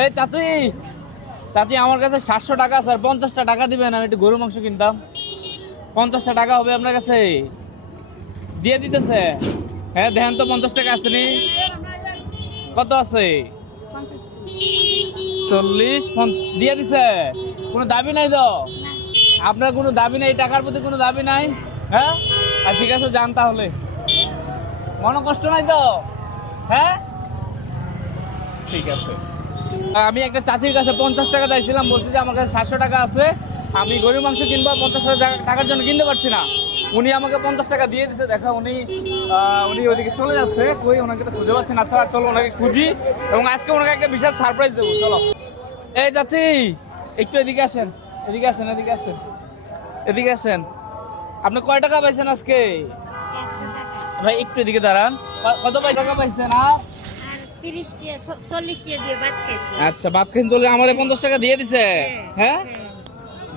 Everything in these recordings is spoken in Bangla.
এই চাচি চাচি আমার কাছে 700 টাকা আছে, আর 50টা টাকা দিবেন, আমি একটু গরু মাংস কিনতাম। 50টা টাকা হবে আপনার কাছে? দিয়ে দিতেছে? হ্যাঁ দেখেন তো 50 টাকা আছে নি? কত আছে? 40 দিয়ে দিছে? কোনো দাবি নাই তো? আপনার কোনো দাবি নাই? টাকার প্রতি কোনো দাবি নাই? হ্যাঁ ঠিক আছে, যান তাহলে। মনে কষ্ট নাই তো? হ্যাঁ ঠিক আছে। আমি একটা চাচির কাছে 50 টাকা চাইছিলাম, বলছি যে আমার কাছে 700 টাকা আছে, আমি গরুর মাংস কিনবো, 50 টাকার জন্য কিনতে পারছি না। উনি আমাকে 50 টাকা দিয়ে দিছে। দেখা উনি ওইদিকে চলে যাচ্ছে, কই ওনাকে তো খুঁজে পাচ্ছেন। আচ্ছা চলো ওনাকে খুঁজি, এবং আজকে ওনাকে একটা বিশাল সারপ্রাইজ দেবো। চলো। এই চাচি একটু এদিকে আসেন, এদিকে আসেন, এদিকে আসেন, এদিকে আসেন। আপনি কয় টাকা পাইছেন আজকে? ভাই একটু এদিকে দাঁড়ান। কত টাকা পাইছেন? আর 30 টাকা 40 টাকা দিয়ে ভাত খাইছি। আচ্ছা ভাত খেয়ে চলে আমারে 50 টাকা দিয়ে দিছে? হ্যাঁ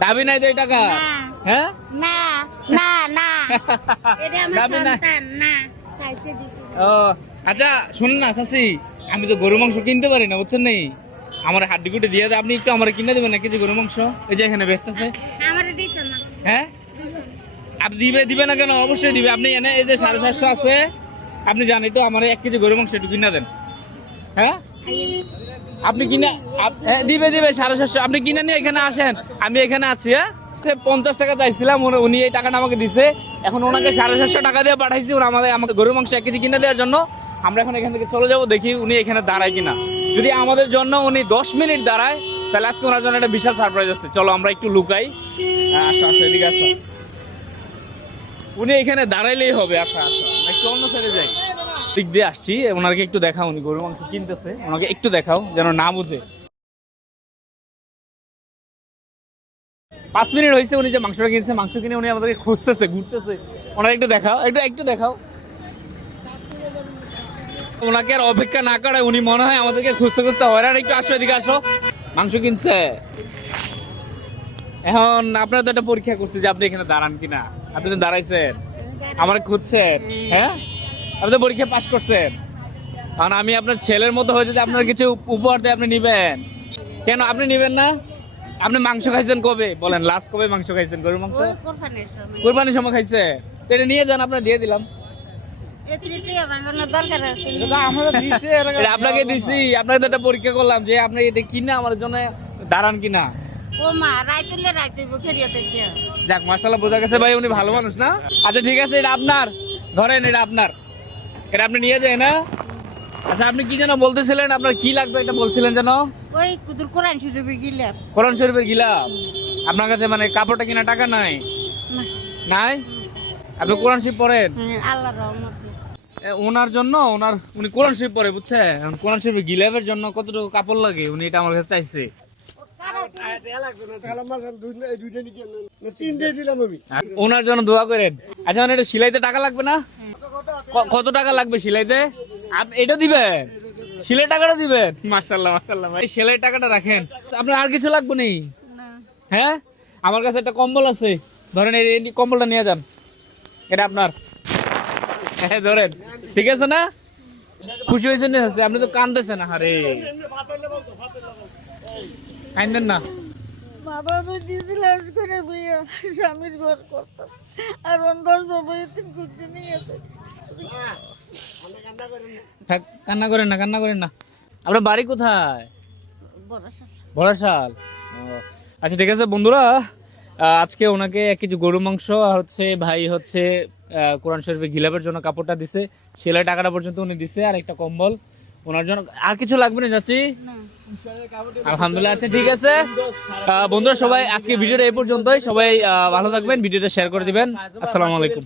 দাবি নাই তো এই টাকা? হ্যাঁ না না না এটা আমার সন্তান না, চাইছে দিছি। ও আচ্ছা শুনুন না চাচি, আমি তো গরু মাংস কিনতে পারি না, বুঝছেন নি? আমার হাড্ডি কুটি দিয়ে দেয়, আপনি একটু আমার কিনে দেবেন না কেজি গরু মাংস? এই যে এখানে ব্যস্ত আছে। আমারে দিত না। হ্যাঁ আপনি দিবে না কেন? অবশ্যই দিবে। আপনি এনে এই যে 750 আছে, আপনি জান একটু আমার 1 কেজি গরু মাংস একটু কিনে দেন। হ্যাঁ আপনি কিনে দিবে 750। আপনি কিনে নিয়ে এখানে আসেন, আমি এখানে আছি। হ্যাঁ 50 টাকা চাইছিলাম, উনি এই টাকাটা আমাকে দিছে। এখন ওনাকে 750 টাকা দিয়ে পাঠাইছি আমাকে গরু মাংস 1 কেজি কিনে দেওয়ার জন্য। আমরা এখন এখান থেকে চলে যাব, দেখি উনি এখানে দাঁড়ায় কিনা। যদি আমাদের জন্য উনি 10 মিনিট দাঁড়ায়, তাহলে আজকে ওনার জন্য একটা বিশাল সারপ্রাইজ আছে। চলো আমরা একটু লুকাই। আসো আসো এদিকে আসো। উনি এখানে দাঁড়াইলেই হবে। আচ্ছা আচ্ছা একটু অন্য সাইডে যাই। দিক দিয়ে আসছি, ওনাকে একটু দেখাও, উনি গরু মাংস কিনতেছে, ওনাকে একটু দেখাও যেন না বুঝে। 5 মিনিট হয়েছে উনি যে মাংসটা কিনছে, মাংস কিনে উনি আমাদেরকে খুঁজতেছে, ঘুরতেছে। ওনাকে একটু দেখাও, একটু দেখাও। ওনাকে আর অপেক্ষা না করে উনি মনে হয় আমাদেরকে খুঁজতে খুঁজতে হয়রান। একটু আসো এদিকে আসো। মাংস কিনছে। এখন আপনারা তো একটা পরীক্ষা করছে যে আপনি এখানে দাঁড়ান কিনা। আপনি তো দাঁড়াইছেন, আমার খুঁজছেন। হ্যাঁ আপনি তো পরীক্ষা পাস করছেন। কারণ আমি আপনার ছেলের মতো হয়ে যদি আপনার কিছু উপহার দেয় আপনি নিবেন কেন? আপনি নিবেন না? আপনি মাংস খাইছেন কবে বলেন? লাস্ট কবে মাংস খাইছেন? গরুর মাংস কুরবানির সময় খাইছে। তো এটা নিয়ে যান, আপনার দিয়ে দিলাম। আপনাকে দিছি, আপনাকে তো একটা পরীক্ষা করলাম যে আপনি এটা কিনা আমার জন্য দাঁড়ান কিনা। যাক মাশাআল্লাহ, বোঝা গেছে ভাই উনি ভালো মানুষ না। আচ্ছা ঠিক আছে, এটা আপনার, ধরেন এটা আপনার, এটা আপনি নিয়ে যায় না। আচ্ছা আপনি কি যেন বলতেছিলেন, আপনার কি লাগবে এটা বলছিলেন যেন? ওই কোরআন শরীফের গিলাপ। কোরআন শরীফের গিলাপ আপনার কাছে? মানে কাপড়টা কিনা টাকা নাই? নাই? আপনি কোরআন শরীফ পড়েন? আল্লাহর রহমতে। ওনার জন্য উনি কোরআন শরীফ পড়ে, বুঝছেন? কোরআন শরীফের গিলাপের জন্য কতটুকু কাপড় লাগে উনি এটা আমার কাছে চাইছে। ওনার জন্য দোয়া করেন। আচ্ছা এটা সিলাইতে টাকা লাগবে না? কত টাকা লাগবে সিলাইতে? এটা দিবেন? সিলাই টাকাটা দিবেন? মাশাআল্লাহ মাশাআল্লাহ ভাই, সেলাই টাকাটা রাখেন। আপনার আর কিছু লাগবে নেই? হ্যাঁ আমার কাছে একটা কম্বল আছে, ধরেন এই কম্বলটা নিয়ে যান, এটা আপনার। হ্যাঁ ধরেন, ঠিক আছে না? খুশি হয়েছেন? আপনি তো কাঁদতেছেন। আরে কাঁদেন না। বাবা দিয়েছিলাম করে বইয়া স্বামীর ঘর করতাম, আর 10 বাবা এতিম করতে নিয়ে আসে। কান্না করেন না। আপনার বাড়ি কোথায়? বড়াশাল। আচ্ছা ঠিক আছে বন্ধুরা, আজকে ওনাকে 1 কেজি গরু মাংস আর হচ্ছে ভাই হচ্ছে কোরআন শরীফের গিলাপের জন্য কাপড়টা দিছে, সেলাই টাকাটা পর্যন্ত উনি দিছে, আর একটা কম্বল ওনার জন্য। আর কিছু লাগবে না চাচি? আলহামদুলিল্লাহ। আচ্ছা ঠিক আছে বন্ধুরা, সবাই আজকে ভিডিওটা এই পর্যন্তই। সবাই ভালো থাকবেন, ভিডিওটা শেয়ার করে দিবেন। আসসালামু আলাইকুম।